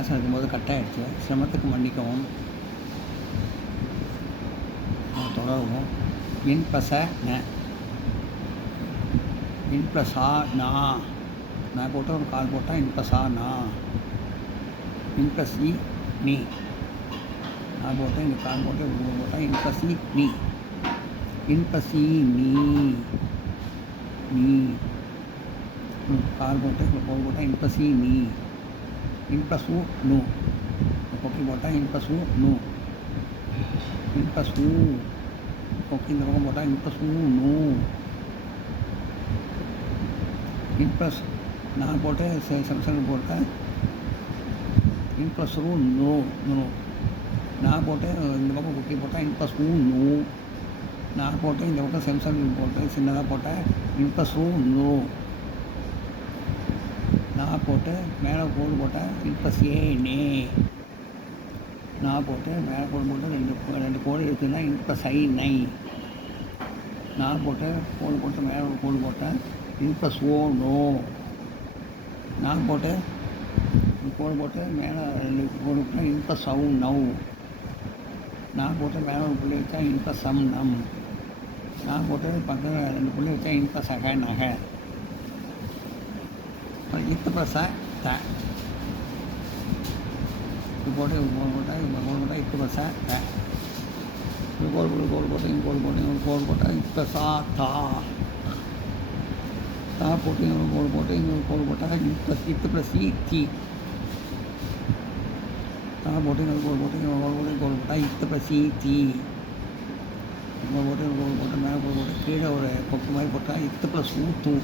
Class எடுக்கும்போது cut ஆகிடுச்சு. சிரமத்துக்கு மன்னிக்கவும். தொடருவோம். இன் ப்ளஸ் ந, இன் ப்ளஸ் ஆ நா, நான் போட்டு ஒரு கால் போட்டால் இன் ப்ளஸ் ஆ நா, இன் ப்ளஸ் இ நீ, நான் போட்டேன் இங்கே கால் போட்டு போட்டால் இன் ப்ளஸ் இ நீ, இன் ப்ளஸ் இ நீ நீ, கால் போட்டு கோல் போட்டால் இன் ப்ளஸ் இ நீ, இன் ப்ளஸ் ஊ நூ, கொக்கி போட்டால் இன் ப்ளஸ் ஊ நூ, இன் ப்ளஸ் ஊ கொக்கி இந்த பக்கம் போட்டால் இன் ப்ளஸ் ஊ நூ, இன் ப்ளஸ் நான் போட்டு செம்சன் போட்டேன் இன் ப்ளஸ் ரூ நோ நோ, நான் போட்டு இந்த பக்கம் குட்டி போட்டால் இன் ப்ளஸ் ஊ நூ, நான் போட்டு இந்த பக்கம் செம்சன் போட்டு சின்னதாக போட்டேன் இன் ப்ளஸ் ஊ நோ, நான் போட்டு மேலே கோடு போட்டேன் இன் ப்ளஸ் ஏ நே, நான் போட்டு மேலே கோடு போட்டு ரெண்டு கோடு இருக்குதுன்னா இன் ப்ளஸ் ஐ நை, நான் போட்டு கோடு போட்டு மேலே ஒரு கோடு போட்டேன் இன் ப்ளஸ் ஓ நோ, நான் போட்டு கோடு போட்டு மேலே ரெண்டு கோடு போட்டேன் இன் ப்ளஸ் சவு நவ், நான் போட்டு மேலே ஒரு புள்ளி வச்சா இன் ப்ளஸ் சம் நம், நான் போட்டு பக்கத்தில் ரெண்டு புள்ளி வச்சா இன் ப்ளஸ் அக நகை, இத்து ப்ளஸ் த, இது போட்டு கோல் போட்டால் இத்து ப்ளஸ் த, இது கோல் போட்டு இங்கே கோல் போட்டால் இத்து ப்ளஸ் ஆ தா, தா போட்டு இங்கே கோல் போட்டு இங்கே கோல் போட்டால் இத்து ப்ளஸ் இ தி, தா போட்டு இங்கே கோல் போட்டு இங்கே கோல் போட்டால் இத்து ப்ளஸ் இ தி, கோல் போட்டு மேலே கோல் போட்டு கீழே ஒரு கொக்கு மாதிரி போட்டால் இத்து ப்ளஸ் ஊ தூ,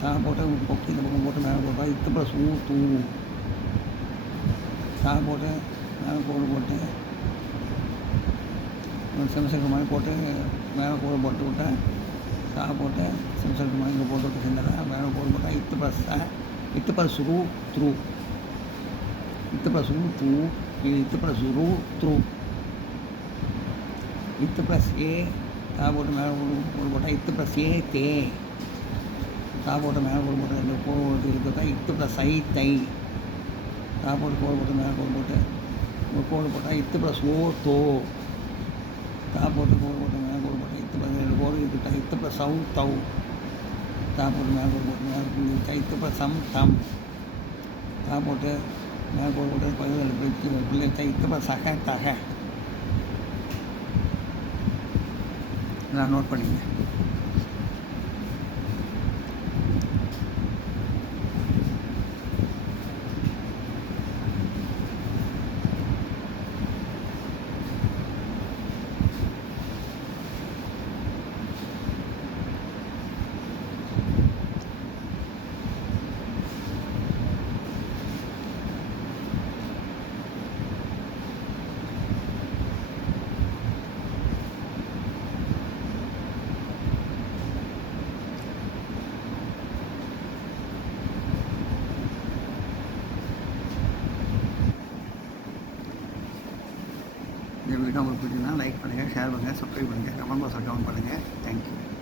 தா போட்டு கொக்கி இந்த பக்கம் போட்டு மேலே போட்டால் இத்து ப்ளஸ் ஊ தூ, தா போட்டு மேலே கோல் போட்டு செம்சருக்கு மாதிரி போட்டு மேலே கோல் போட்டு விட்டேன், தா போட்டு செம்சருக்கு மாதிரி இங்கே போட்டு விட்டு செஞ்சதா மேலே கோல் போட்டால் இத்து ப்ளஸ் ரூ த்ரூ, இத்து ப்ளஸ் ரூ த்ரூ, இது இத்து ப்ளஸ் ரூ த்ரூ, இத்து ப்ளஸ் ஏ, தா போட்டு மேலே கோல் போட்டால் இத்து ப்ளஸ் ஏ தே, தா போட்டு மேலே கோல் போட்டு ரெண்டு கோல் இருக்கிறதா இத்து ப்ளஸ் ஐ தை, தா போட்டு கோல் போட்டு மேலே கோல் போட்டு ஒரு கோல் போட்டால் இத்து ப்ளஸ் ஓ தோ, தா போட்டு கோல் போட்டு மேலே கோல் போட்டு இத்து ப்ளஸ் ரெண்டு கோல் இருக்கிறதா இத்து ப்ளஸ் சவு தவ், தா போட்டு மேலே கோல் போட்டு மேலே புள்ளி வச்சா இத்து ப்ளஸ் சம் தம், தா போட்டு மேலே கோல் போட்டு பக்கத்தில் புள்ளி வச்சா இத்து ப்ளஸ் சக தக, நான் நோட் பண்ணிங்க. இந்த வீடியோ உங்களுக்கு பிடிச்சிருந்தா லைக் பண்ணுங்கள், ஷேர் பண்ணுங்கள், சப்ஸ்கிரைப் பண்ணுங்கள், கமெண்ட் பாக்ஸில் கமெண்ட் பண்ணுங்கள். தேங்க்யூ.